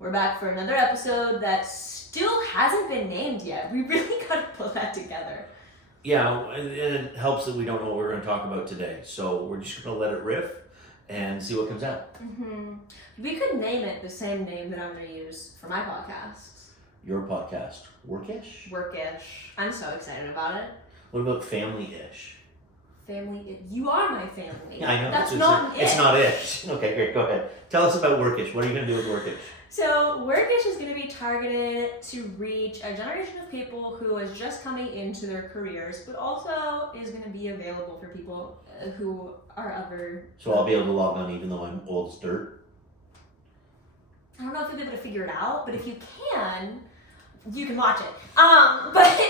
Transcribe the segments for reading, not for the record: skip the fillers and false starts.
We're back for another episode that still hasn't been named yet. We really gotta pull that together. Yeah, and it helps that we don't know what we're going to talk about today. So we're just going to let it riff and see what comes out. Mm-hmm. We could name it the same name that I'm going to use for my podcasts. Your podcast, Workish? Workish. I'm so excited about it. What about Family-ish? Family. You are my family. Yeah, I know. That's not it. It's not ish. Okay, great. Go ahead. Tell us about Workish. What are you going to do with Workish? So Workish is going to be targeted to reach a generation of people who is just coming into their careers, but also is going to be available for people who are other. So I'll be able to log on even though I'm old as dirt? I don't know if you'll be able to figure it out, but if you can watch it. But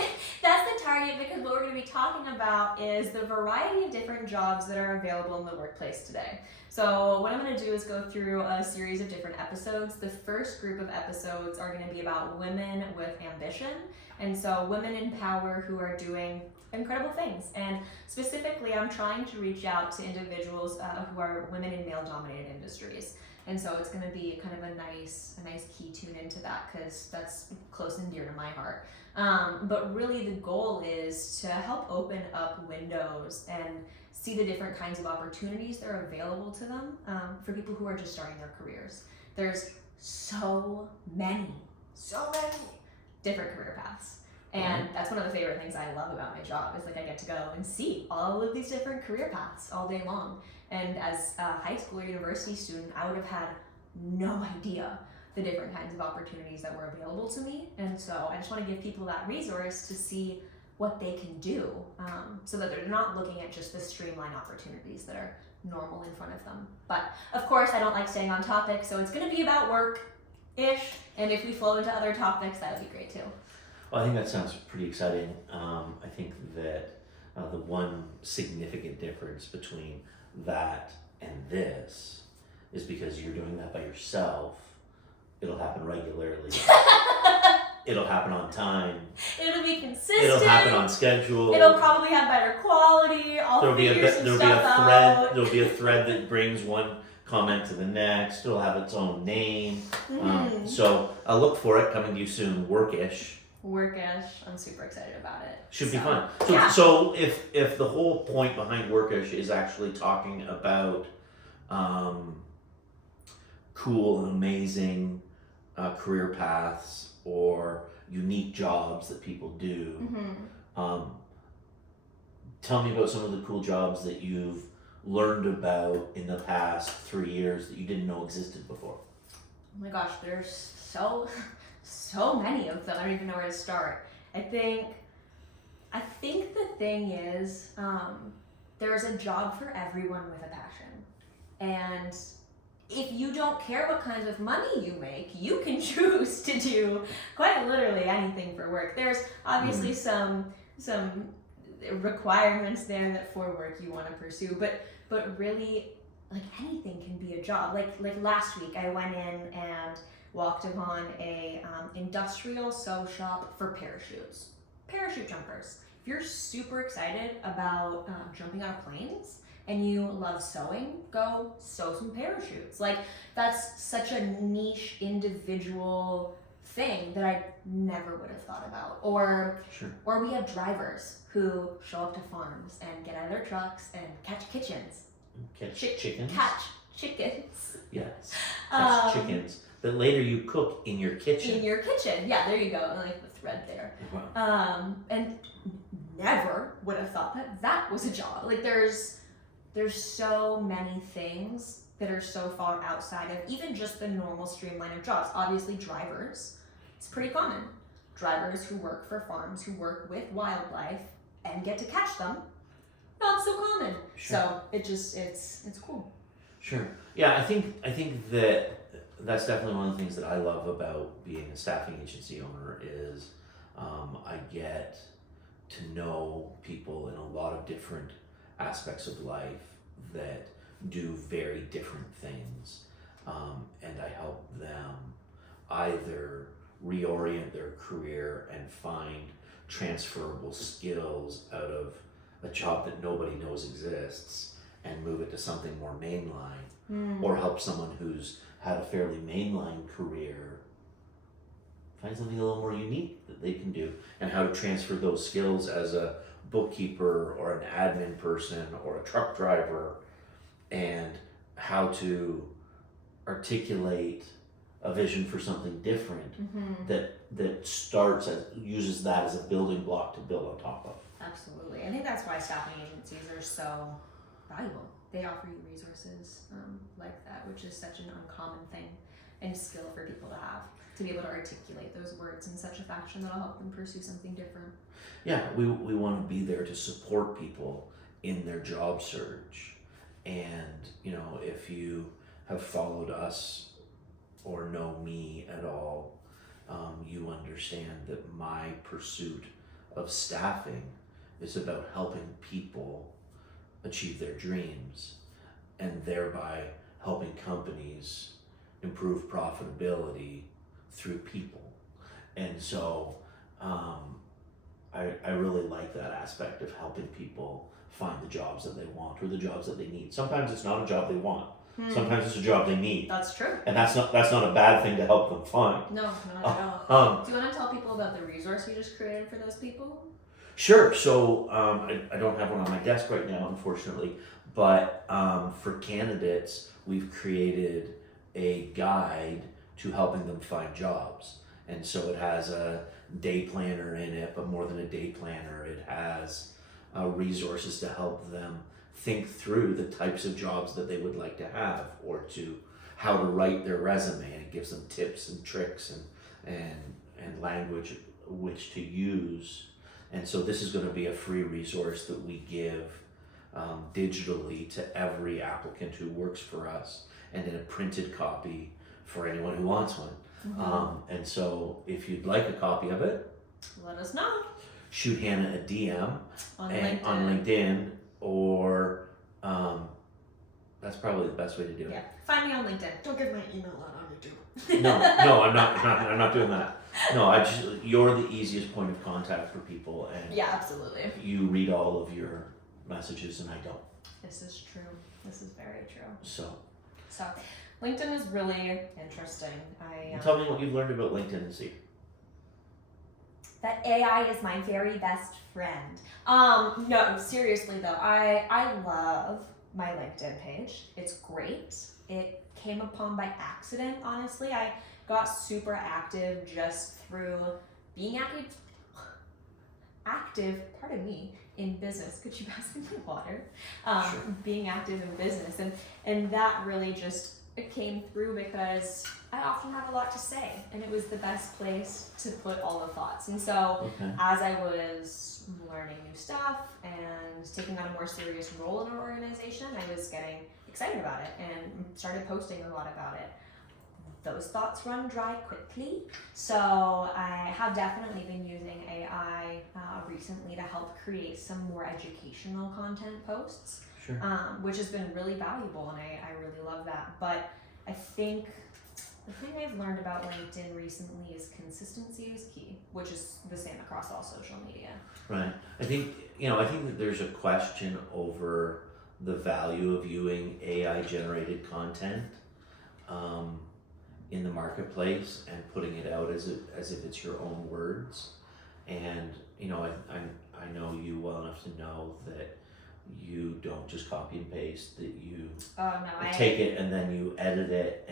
that's the target, because what we're going to be talking about is the variety of different jobs that are available in the workplace today. So what I'm going to do is go through a series of different episodes. The first group of episodes are going to be about women with ambition. And so women in power who are doing incredible things. And specifically, I'm trying to reach out to individuals who are women in male-dominated industries. And so it's going to be kind of a nice key tune into that, because that's close and dear to my heart. But really the goal is to help open up windows and see the different kinds of opportunities that are available to them for people who are just starting their careers. There's so many different career paths. And that's one of the favorite things I love about my job, is like I get to go and see all of these different career paths all day long. And as a high school or university student, I would have had no idea the different kinds of opportunities that were available to me. And so I just want to give people that resource to see what they can do, so that they're not looking at just the streamlined opportunities that are normal in front of them. But of course, I don't like staying on topic, so it's going to be about work-ish. And if we flow into other topics, that would be great too. Well, I think that sounds pretty exciting. I think that the one significant difference between that and this is because you're doing that by yourself. It'll happen regularly. It'll happen on time. It'll be consistent. It'll happen on schedule. It'll probably have better quality. There'll be a thread that brings one comment to the next. It'll have its own name. Mm-hmm. So I'll look for it coming to you soon. Workish. I'm super excited about it. Should be fun. Yeah. So if the whole point behind Workish is actually talking about cool and amazing career paths or unique jobs that people do, tell me about some of the cool jobs that you've learned about in the past 3 years that you didn't know existed before. Oh my gosh, there's so many of them. I don't even know where to start. I think the thing is, there's a job for everyone with a passion. And if you don't care what kinds of money you make, you can choose to do quite literally anything for work. There's obviously some requirements there that for work you want to pursue, but really, like, anything can be a job. Like last week, I went in and walked upon a industrial sew shop for parachute jumpers. If you're super excited about jumping out of planes and you love sewing, go sew some parachutes. Like, that's such a niche individual thing that I never would have thought about. Or we have drivers who show up to farms and get out of their trucks and catch chickens. Chickens? Catch chickens. Yes. Catch chickens that later you cook in your kitchen. Yeah, there you go. I like the thread there. Wow. And never would have thought that was a job. Like, there's so many things that are so far outside of even just the normal streamline of jobs. Obviously, drivers, it's pretty common. Drivers who work for farms, who work with wildlife and get to catch them, not so common. Sure. So it's cool. Sure. Yeah, I think that's definitely one of the things that I love about being a staffing agency owner is I get to know people in a lot of different aspects of life that do very different things, and I help them either reorient their career and find transferable skills out of a job that nobody knows exists and move it to something more mainline, or help someone who's had a fairly mainline career find something a little more unique that they can do, and how to transfer those skills as a bookkeeper or an admin person or a truck driver, and how to articulate a vision for something different that starts as uses that as a building block to build on top of. Absolutely. I think that's why staffing agencies are so valuable. They offer you resources like that, which is such an uncommon thing and skill for people to have, to be able to articulate those words in such a fashion that'll help them pursue something different. Yeah, we want to be there to support people in their job search. And, you know, if you have followed us or know me at all, you understand that my pursuit of staffing is about helping people achieve their dreams and thereby helping companies improve profitability through people. And so I really like that aspect of helping people find the jobs that they want or the jobs that they need. Sometimes it's not a job they want. Sometimes it's a job they need. That's true. And that's not a bad thing to help them find. No, not at all. Do you want to tell people about the resource you just created for those people? Sure. So I don't have one on my desk right now, unfortunately, but for candidates, we've created a guide to helping them find jobs. And so it has a day planner in it, but more than a day planner, it has resources to help them think through the types of jobs that they would like to have, or to how to write their resume. And it gives them tips and tricks and language which to use. And so this is going to be a free resource that we give digitally to every applicant who works for us, and in a printed copy for anyone who wants one. And so if you'd like a copy of it, let us know. Shoot Hannah a DM on LinkedIn, or that's probably the best way to do it. Yeah, find me on LinkedIn. Don't give my email out on YouTube. No, I'm not doing that. No, you're the easiest point of contact for people, and yeah, absolutely. You read all of your messages, and I don't. This is true. This is very true. So LinkedIn is really interesting. Tell me what you've learned about LinkedIn and see. That AI is my very best friend. No, seriously though, I love my LinkedIn page. It's great. It came upon by accident, honestly. I got super active just through being active, pardon me, in business. Could you pass me my water? Sure. Being active in business, and that really just came through because I often have a lot to say, and it was the best place to put all the thoughts. And so as I was learning new stuff and taking on a more serious role in our organization, I was getting excited about it and started posting a lot about it. Those thoughts run dry quickly, so I have definitely been using AI recently to help create some more educational content posts. Sure. Which has been really valuable, and I really love that. But I think the thing I've learned about LinkedIn recently is consistency is key, which is the same across all social media. Right. I think that there's a question over the value of viewing AI generated content in the marketplace and putting it out as if it's your own words. And I know you well enough to know that you don't just copy and paste, that you take it and then you edit it,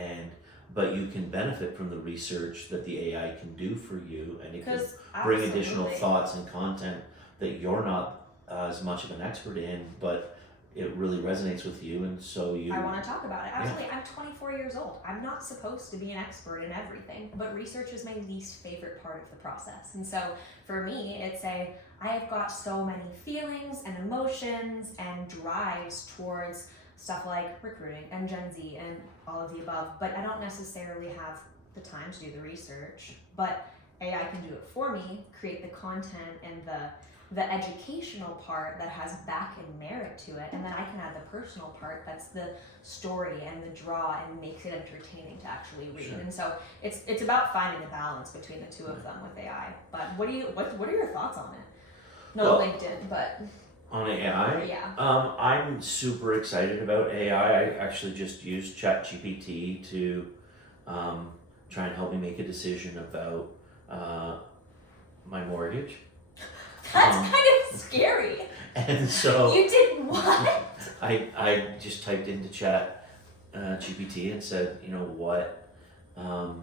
but you can benefit from the research that the AI can do for you, and it can bring additional thoughts and content that you're not as much of an expert in, but it really resonates with you, and so I want to talk about it. Actually, I'm 24 years old. I'm not supposed to be an expert in everything, but research is my least favorite part of the process. And so for me, I have got so many feelings and emotions and drives towards stuff like recruiting and Gen Z and all of the above, but I don't necessarily have the time to do the research. But AI can do it for me, create the content and the educational part that has back and merit to it, and then I can add the personal part that's the story and the draw and makes it entertaining to actually read. Sure. And so it's about finding a balance between the two of them with AI. But what are your thoughts on it? Not LinkedIn, but on AI? Yeah. I'm super excited about AI. I actually just used Chat GPT to try and help me make a decision about my mortgage. That's kind of scary. And so You did what? I just typed into Chat GPT and said, what are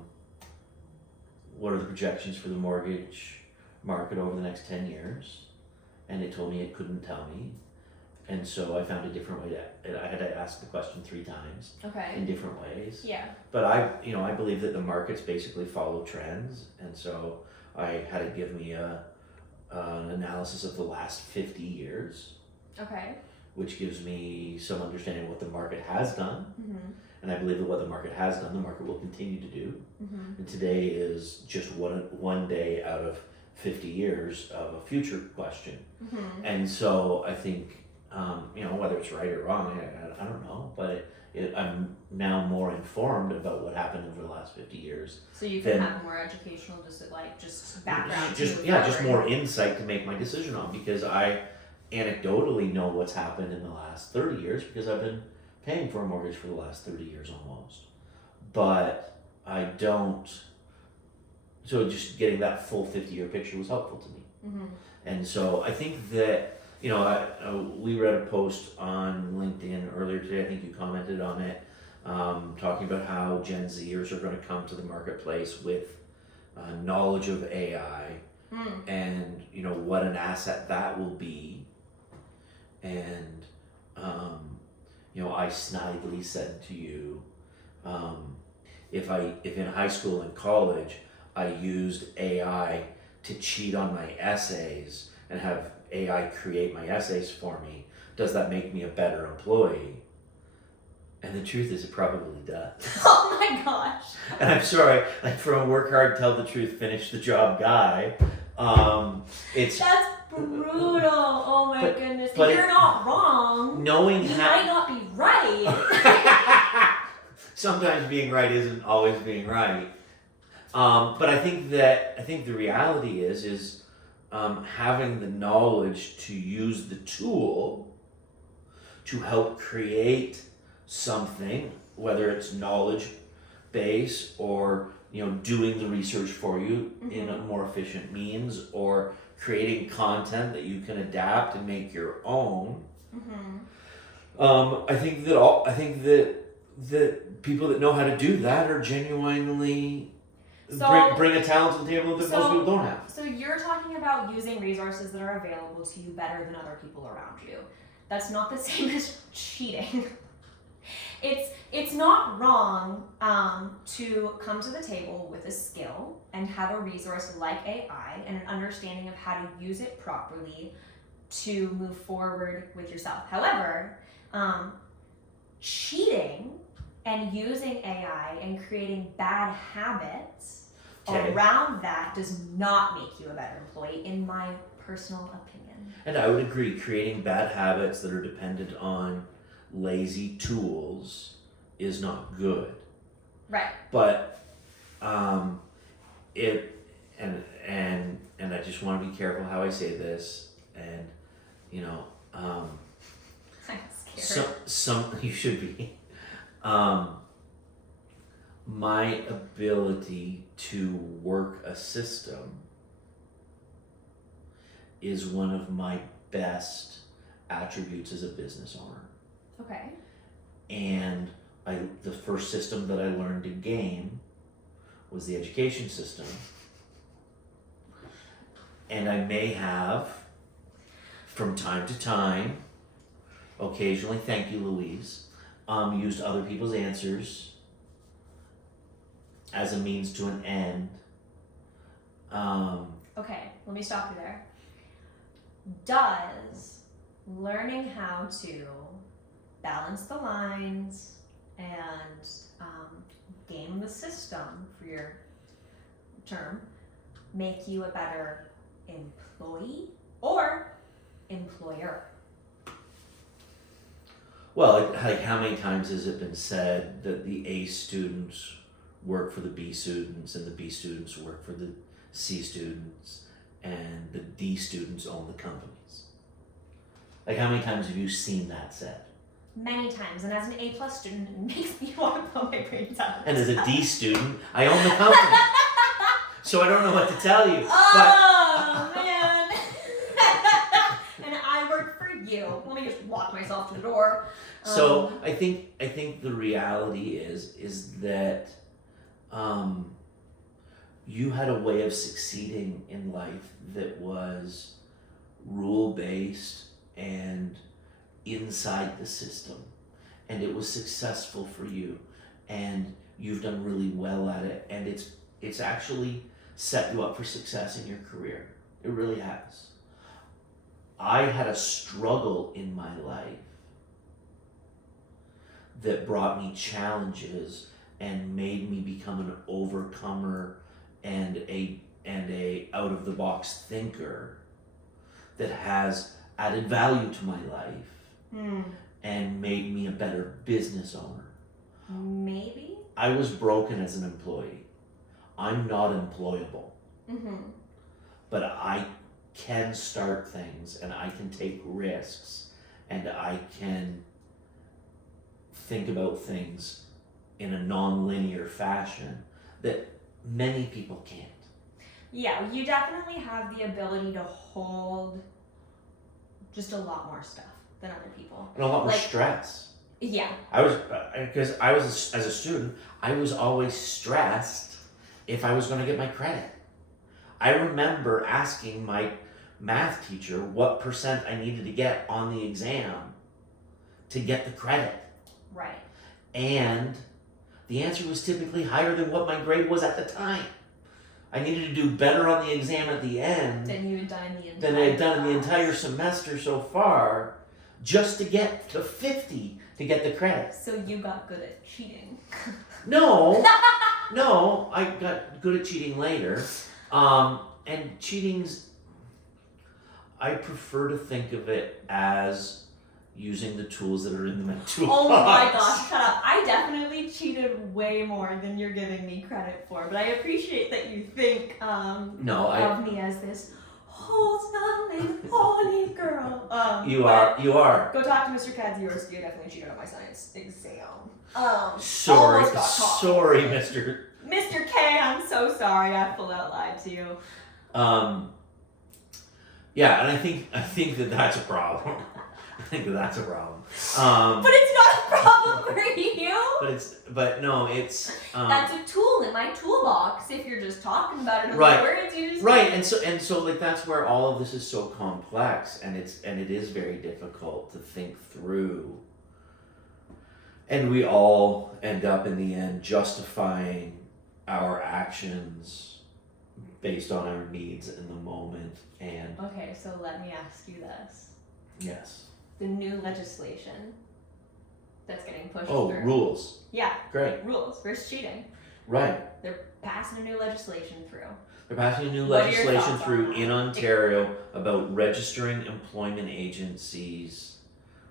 the projections for the mortgage market over the next 10 years? And it told me it couldn't tell me. And so I found a different way I had to ask the question 3 times Okay. in different ways. Yeah. But I believe that the markets basically follow trends. And so I had to give me an analysis of the last 50 years, Okay. which gives me some understanding of what the market has done. Mm-hmm. And I believe that what the market has done, the market will continue to do. Mm-hmm. And today is just one day out of 50 years of a future question. Mm-hmm. And so I think, whether it's right or wrong, I don't know, but I'm now more informed about what happened over the last 50 years. So you can have more educational, just background. Just more insight to make my decision on, because I anecdotally know what's happened in the last 30 years because I've been paying for a mortgage for the last 30 years almost. But I don't, so just getting that full 50-year picture was helpful to me. Mm-hmm. And so I think that, we read a post on LinkedIn earlier today, I think you commented on it, talking about how Gen Zers are going to come to the marketplace with knowledge of AI and, what an asset that will be. And, I snidely said to you, if in high school and college I used AI to cheat on my essays and have AI create my essays for me, does that make me a better employee? And the truth is, it probably does. Oh my gosh. And I'm sorry, from a work hard, tell the truth, finish the job guy, it's That's brutal. Oh my goodness. but You're not wrong. knowing You how. might not be right. Sometimes being right isn't always being right. But I think the reality is having the knowledge to use the tool to help create something, whether it's knowledge base or doing the research for you in a more efficient means, or creating content that you can adapt and make your own. I think that people that know how to do that are genuinely bring a talent to the table that most people don't have. So you're talking about using resources that are available to you better than other people around you. That's not the same as cheating. It's not wrong to come to the table with a skill and have a resource like AI and an understanding of how to use it properly to move forward with yourself. However, cheating and using AI and creating bad habits around that does not make you a better employee, in my personal opinion. And I would agree, creating bad habits that are dependent on lazy tools is not good. Right. But and I just want to be careful how I say this, and I'm scared. some you should be. My ability to work a system is one of my best attributes as a business owner. Okay. And the first system that I learned to game was the education system. And I may have, from time to time, occasionally, thank you, Louise, used other people's answers as a means to an end. Okay, let me stop you there. Does learning how to balance the lines and game the system, for your term, make you a better employee or employer? Well, like how many times has it been said that the A students work for the B students and the B students work for the C students and the D students own the companies? Like how many times have you seen that said? many times, and as an A+ student, it makes me want to blow my brains out. And as a D student, I own the company. So I don't know what to tell you. Oh, man. And I work for you. Let me just walk myself to the door. So I think the reality is that you had a way of succeeding in life that was rule-based and inside the system, and it was successful for you, and you've done really well at it, and it's actually set you up for success in your career. It really has. I had a struggle in my life that brought me challenges and made me become an overcomer and a out of the box thinker that has added value to my life and made me a better business owner. Maybe? I was broken as an employee. I'm not employable. But I can start things and I can take risks and I can think about things in a non-linear fashion that many people can't. Yeah, you definitely have the ability to hold just a lot more stuff than other people. And a lot more stress. Yeah. I was, because I was, as a student, I was always stressed if I was going to get my credit. I remember asking my math teacher what percent I needed to get on the exam to get the credit. Right. And the answer was typically higher than what my grade was at the time. I needed to do better on the exam at the end Than you had done in the entire than I had done in the entire semester so far, just to get to 50 to get the credit. So you got good at cheating. No, I got good at cheating later. And cheating's, I prefer to think of it as using the tools that are in the toolbox. Oh my gosh, shut up. I definitely cheated way more than you're giving me credit for, but I appreciate that you think of me as this wholesome, holy girl. You are. Go talk to Mr. Kadziorski. You definitely cheated on my science exam. Sorry, almost got caught. sorry, Mr. K, I'm so sorry. I full out lied to you. Yeah, and I think that that's a problem. I think that that's a problem. But it's not a problem for you. But no, it's that's a tool in my toolbox. If you're just talking about it in right. words, you just right. And so like that's where all of this is so complex, and it is very difficult to think through. And we all end up in the end justifying our actions based on our needs in the moment. And okay, so let me ask you this. Yes. The new legislation that's getting pushed Oh, through. rules. Yeah. Great. Rules versus cheating. Right. They're passing a new legislation through. They're passing a new What are your legislation thoughts on through that? in Ontario about registering employment agencies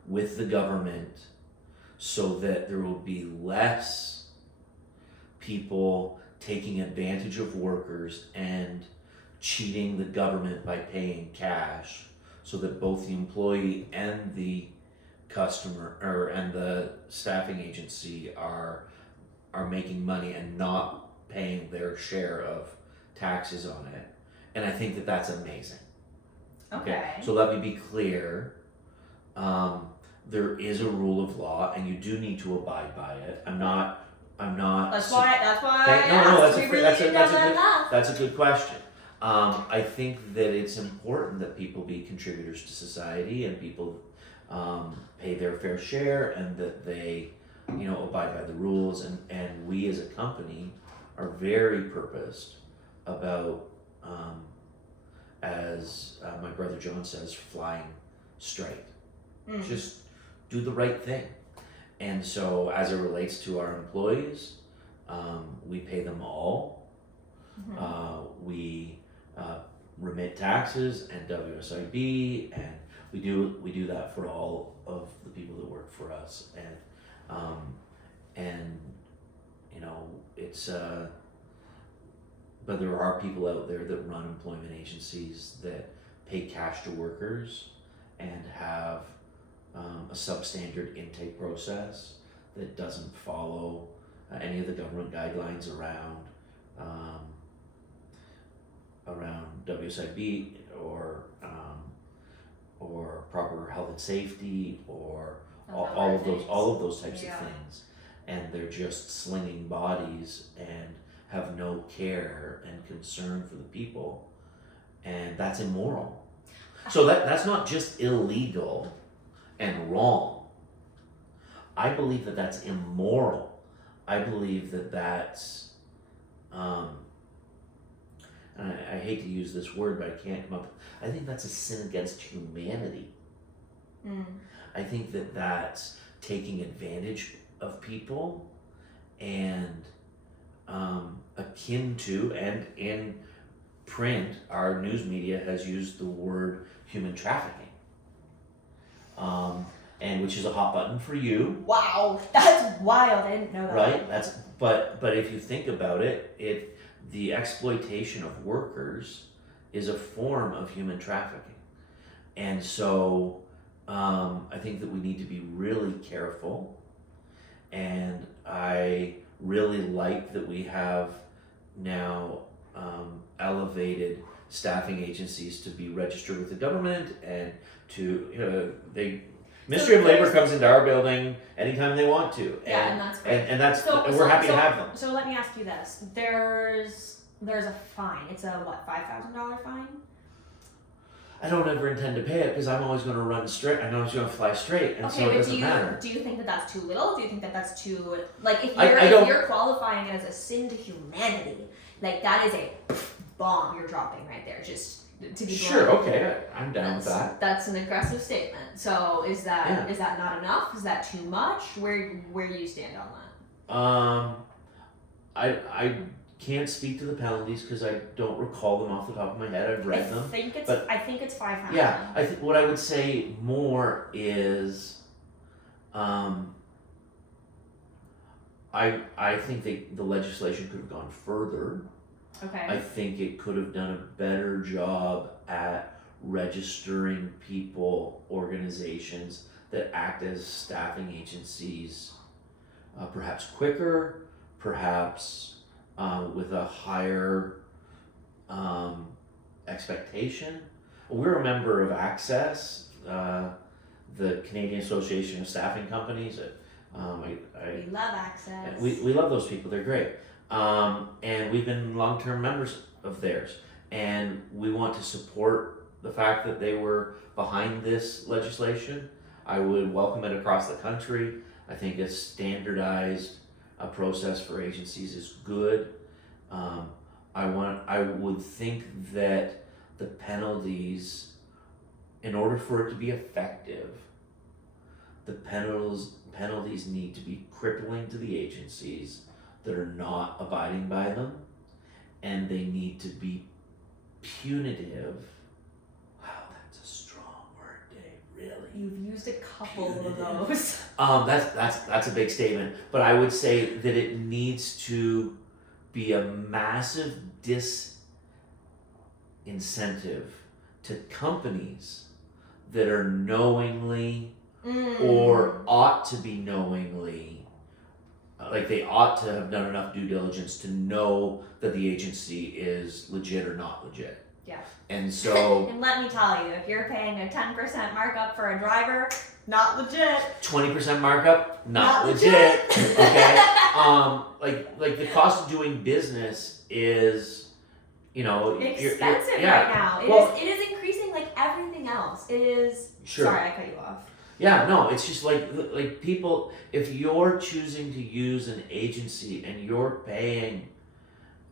with the government so that there will be less people taking advantage of workers and cheating the government by paying cash, so that both the employee and the customer and the staffing agency are making money and not paying their share of taxes on it. And I think that that's amazing. Okay. So let me be clear. There is a rule of law, and you do need to abide by it. I'm not. That's why I asked. That's a good question. I think that it's important that people be contributors to society and people pay their fair share, and that they, abide by the rules. And we as a company are very purposed about, as my brother John says, flying straight. Just do the right thing. And so as it relates to our employees, we pay them all. We remit taxes and WSIB, and we do that for all of the people that work for us. And it's but there are people out there that run employment agencies that pay cash to workers and have a substandard intake process that doesn't follow any of the government guidelines around WSIB or proper health and safety or all of those types of things, and they're just slinging bodies and have no care and concern for the people, and that's immoral. So that's not just illegal and wrong. I believe that that's immoral. I believe that that's and I hate to use this word, but I can't come up. I think that's a sin against humanity. I think that that's taking advantage of people, and akin to, and in print, our news media has used the word human trafficking, and which is a hot button for you. Wow, that's wild. I didn't know that. Right. But if you think about it, the exploitation of workers is a form of human trafficking, and so I think that we need to be really careful. And I really like that we have now elevated staffing agencies to be registered with the government, and to Ministry of Labor comes into our building anytime they want to. Yeah, and that's great. And that's we're happy to have them. So let me ask you this: there's a fine. It's a $5,000 fine? I don't ever intend to pay it because I'm always going to run straight. I'm always going to fly straight, and so it doesn't matter. Do you think that that's too little? Do you think that that's too, like, if you're qualifying it as a sin to humanity, like, that is a bomb you're dropping right there, just to be sure. Okay, I'm down with that. That's an aggressive statement. So is that not enough? Is that too much? Where do you stand on that? I can't speak to the penalties because I don't recall them off the top of my head. I've read them. I think it's 500. Yeah, I think what I would say more is, I think the legislation could have gone further. Okay. I think it could have done a better job at registering people, organizations that act as staffing agencies, perhaps quicker, perhaps with a higher expectation. We're a member of Access, the Canadian Association of Staffing Companies. We love Access. We love those people. They're great. And we've been long-term members of theirs. And we want to support the fact that they were behind this legislation. I would welcome it across the country. I think a standardized process for agencies is good. I would think that the penalties, in order for it to be effective, the penalties need to be crippling to the agencies that are not abiding by them, and they need to be punitive. Wow, that's a strong word, Dave. Really. You've used a couple of those. That's a big statement, but I would say that it needs to be a massive disincentive to companies that are knowingly or ought to be knowingly, like they ought to have done enough due diligence to know that the agency is legit or not legit. Yeah. And so and let me tell you, if you're paying a 10% markup for a driver, not legit. 20% markup, not legit. Okay. Like the cost of doing business is, expensive right now. It is increasing like everything else. It is. Sure. Sorry, I cut you off. Yeah, no, it's just like people, if you're choosing to use an agency and you're paying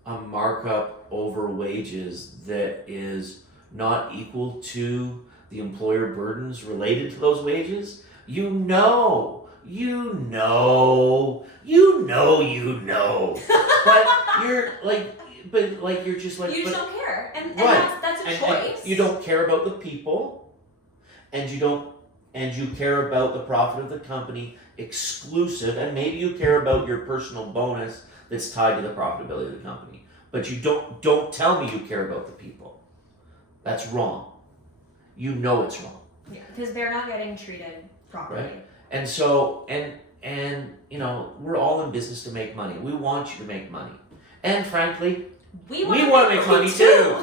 a markup over wages that is not equal to the employer burdens related to those wages, you know. But you're just like, you just don't care, and right. that's a choice. And you don't care about the people, and you care about the profit of the company exclusive, and maybe you care about your personal bonus that's tied to the profitability of the company. But you don't tell me you care about the people. That's wrong. You know it's wrong. Yeah, because they're not getting treated properly. Right. And so, and you know, we're all in business to make money. We want you to make money. And frankly, we want to make money too.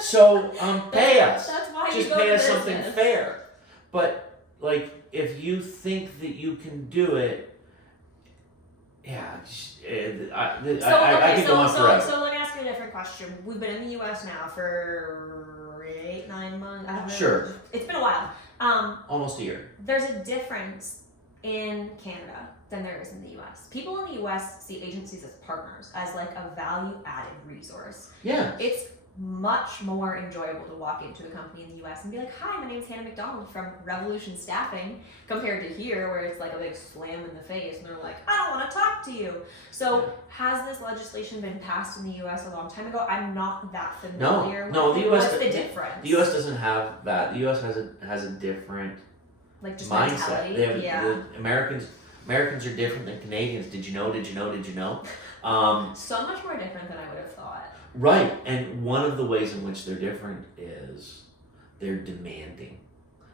So, pay us. That's why Just you go pay to us something business. fair. But, like, if you think that you can do it, yeah, I could go on forever. So let me ask you a different question. We've been in the U.S. now for 8-9 months. I don't know. Sure. It's been a while. Almost a year. There's a difference in Canada than there is in the U.S. People in the U.S. see agencies as partners, as like a value-added resource. Yeah. It's much more enjoyable to walk into a company in the US and be like, hi, my name's Hannah McDonald from Revolution Staffing, compared to here where it's like a big slam in the face and they're like, I don't want to talk to you. So has this legislation been passed in the US a long time ago? I'm not that familiar with No, it. the US What's the difference? The US doesn't have that. The US has a different like just mindset. mentality. They have Yeah. the Americans are different than Canadians. Did you know? So much more different than I would have thought. Right, and one of the ways in which they're different is they're demanding.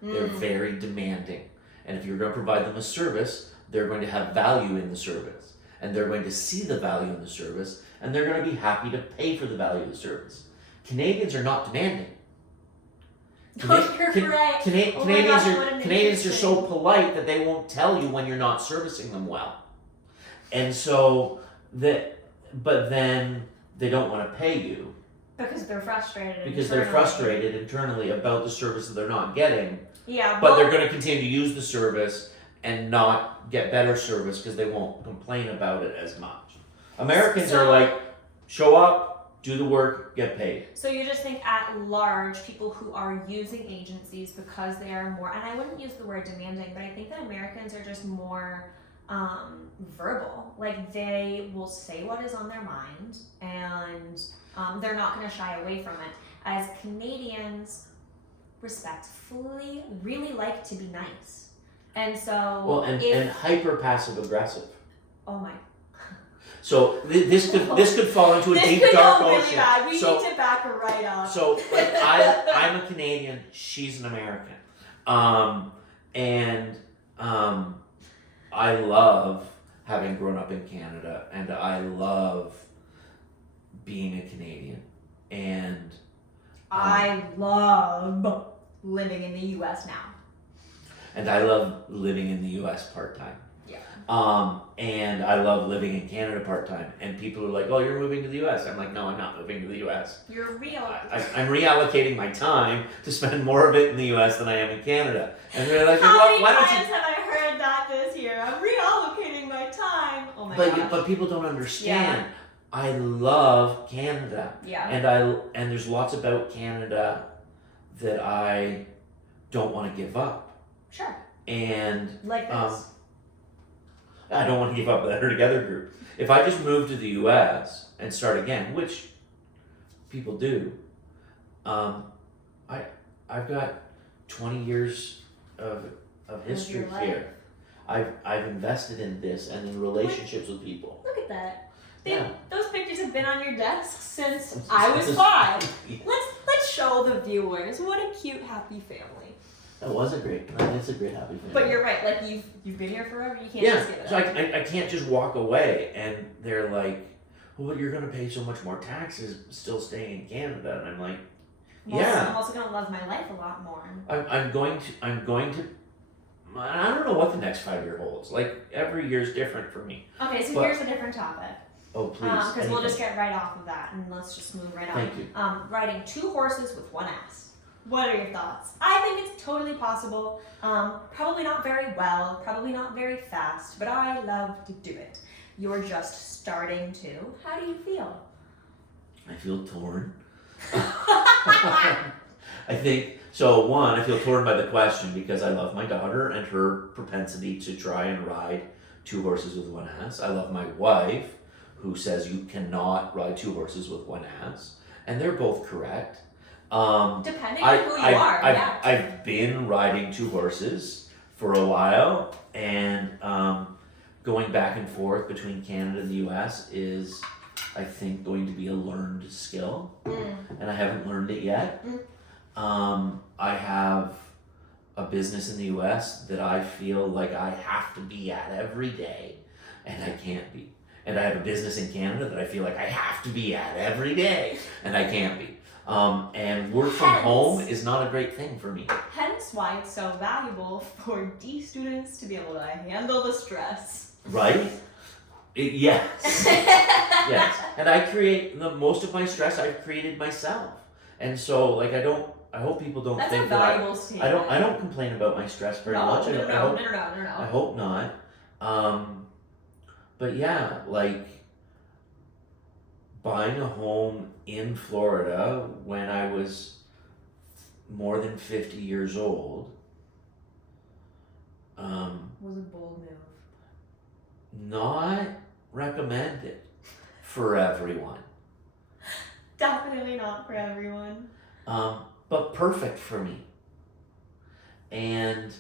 They're very demanding. And if you're going to provide them a service, they're going to have value in the service. And they're going to see the value in the service, and they're going to be happy to pay for the value of the service. Canadians are not demanding. Oh, you're right. Canadians are so polite that they won't tell you when you're not servicing them well. And so, but then they don't want to pay you because they're frustrated. Because they're frustrated internally about the service that they're not getting. Yeah, but they're going to continue to use the service and not get better service because they won't complain about it as much. Americans are like, show up, do the work, get paid. So you just think at large, people who are using agencies because they are more, and I wouldn't use the word demanding, but I think that Americans are just more verbal. Like they will say what is on their mind and they're not going to shy away from it. As Canadians respectfully really like to be nice. And so and hyper passive aggressive. Oh my. So this could fall into a deep dark ocean. Really bad. We need to back her right up. So like I'm a Canadian, she's an American. I love having grown up in Canada, and I love being a Canadian, and I love living in the U.S. now. And I love living in the U.S. part-time. Yeah. And I love living in Canada part-time. And people are like, oh, you're moving to the U.S. I'm like, no, I'm not moving to the U.S. You're reallocating. I'm reallocating my time to spend more of it in the U.S. than I am in Canada. And they're like, how many why don't times you... have I heard that this year? I'm reallocating my time. Oh my gosh. But people don't understand. Yeah. I love Canada. Yeah. And there's lots about Canada that I don't want to give up. Sure. And like this. I don't want to give up the Better Together group. If I just move to the U.S. and start again, which people do, I've got 20 years of history here. I've invested in this and in relationships with people. Look at that. Yeah. Those pictures have been on your desk since I was 5. Let's show the viewers what a cute, happy family. It's a great happy family. But you're right, like you've been here forever, you can't just give it so up. I can't just walk away, and they're like, well, you're going to pay so much more taxes still staying in Canada, and I'm like, yeah. I'm also going to love my life a lot more. I'm going to, I don't know what the next 5-year holds. Like, every year's different for me. Okay, so here's a different topic. Oh, please. Because we'll just get right off of that, and let's just move right on. Thank you. Riding 2 horses with 1 ass. What are your thoughts? I think it's totally possible. Probably not very well, probably not very fast, but I love to do it. You're just starting to. How do you feel? I feel torn. I think, so one, I feel torn by the question because I love my daughter and her propensity to try and ride 2 horses with 1 ass. I love my wife who says you cannot ride 2 horses with 1 ass. And they're both correct. Depending on who you are, yeah. I've been riding 2 horses for a while, and going back and forth between Canada and the US is, I think, going to be a learned skill, and I haven't learned it yet. I have a business in the US that I feel like I have to be at every day and I can't be. And I have a business in Canada that I feel like I have to be at every day and I can't be. And work from home is not a great thing for me. Hence why it's so valuable for D students to be able to handle the stress. Right? Yes. Yes. And I create most of my stress I've created myself. And so like I hope people don't That's think a that valuable statement. I don't complain about my stress very much. I hope not. But yeah, like buying a home in Florida when I was more than 50 years old Was a bold move. not recommended for everyone. Definitely not for everyone. But perfect for me. And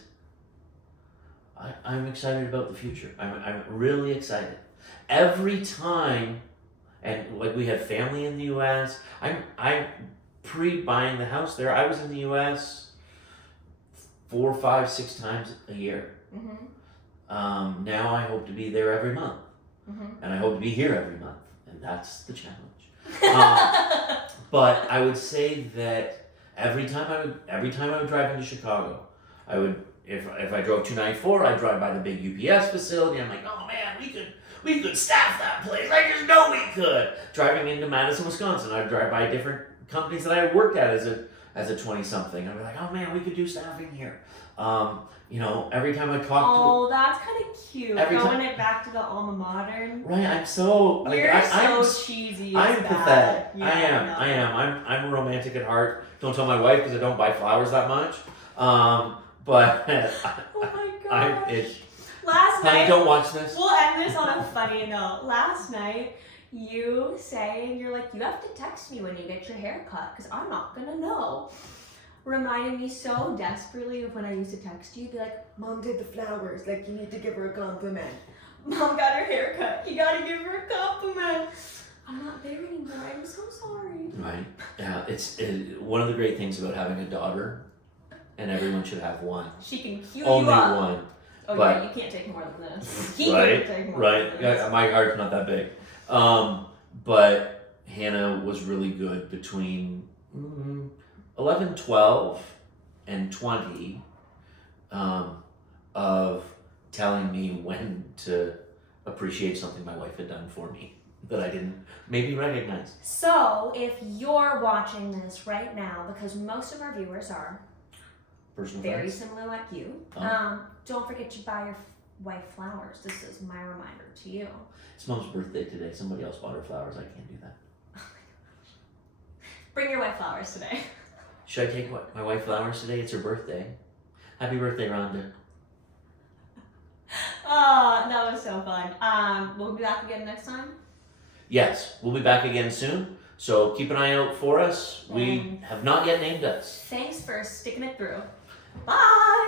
I'm excited about the future. I'm really excited. Every time, and like we have family in the US, I'm pre-buying the house there. I was in the US 4, 5, 6 times a year. Mm-hmm. Now I hope to be there every month. Mm-hmm. And I hope to be here every month. And that's the challenge. But I would say that every time I would drive into Chicago, I would if I drove 294, I'd drive by the big UPS facility. I'm like, oh man, we could staff that place. I just know we could. Driving into Madison, Wisconsin, I'd drive by different companies that I had worked at as a 20-something. I'd be like, oh man, we could do staffing here. Every time I talk to Oh, that's kind of cute. Every Throwing time- it back to the alma mater. right, I'm so like, You're I'm so cheesy. It's I'm bad. pathetic. Yeah, I am. I'm a romantic at heart. Don't tell my wife because I don't buy flowers that much. But Oh my I gosh. Last honey, night, don't watch this. we'll end this on a funny note. Last night, you say, and you're like, you have to text me when you get your hair cut because I'm not going to know. Reminded me so desperately of when I used to text you, be like, Mom did the flowers, like you need to give her a compliment. Mom got her hair cut, you gotta give her a compliment. I'm not there anymore, I'm so sorry. Right. Yeah. It's one of the great things about having a daughter, and everyone should have one. She can cue Only you up. one. Oh but- yeah, you can't take more than this. He Right, can't take more Right. than this. Yeah, my heart's not that big. But Hannah was really good between 11, 12, and 20 of telling me when to appreciate something my wife had done for me that I didn't maybe recognize. So, if you're watching this right now, because most of our viewers are Personal very friends. similar like you, Oh. don't forget to buy your wife flowers. This is my reminder to you. It's Mom's birthday today. Somebody else bought her flowers. I can't do that. Bring your wife flowers today. Should I take my wife flowers today? It's her birthday. Happy birthday, Rhonda. Oh, that was so fun. We'll be back again next time. Yes, we'll be back again soon. So keep an eye out for us. We have not yet named us. Thanks for sticking it through. Bye!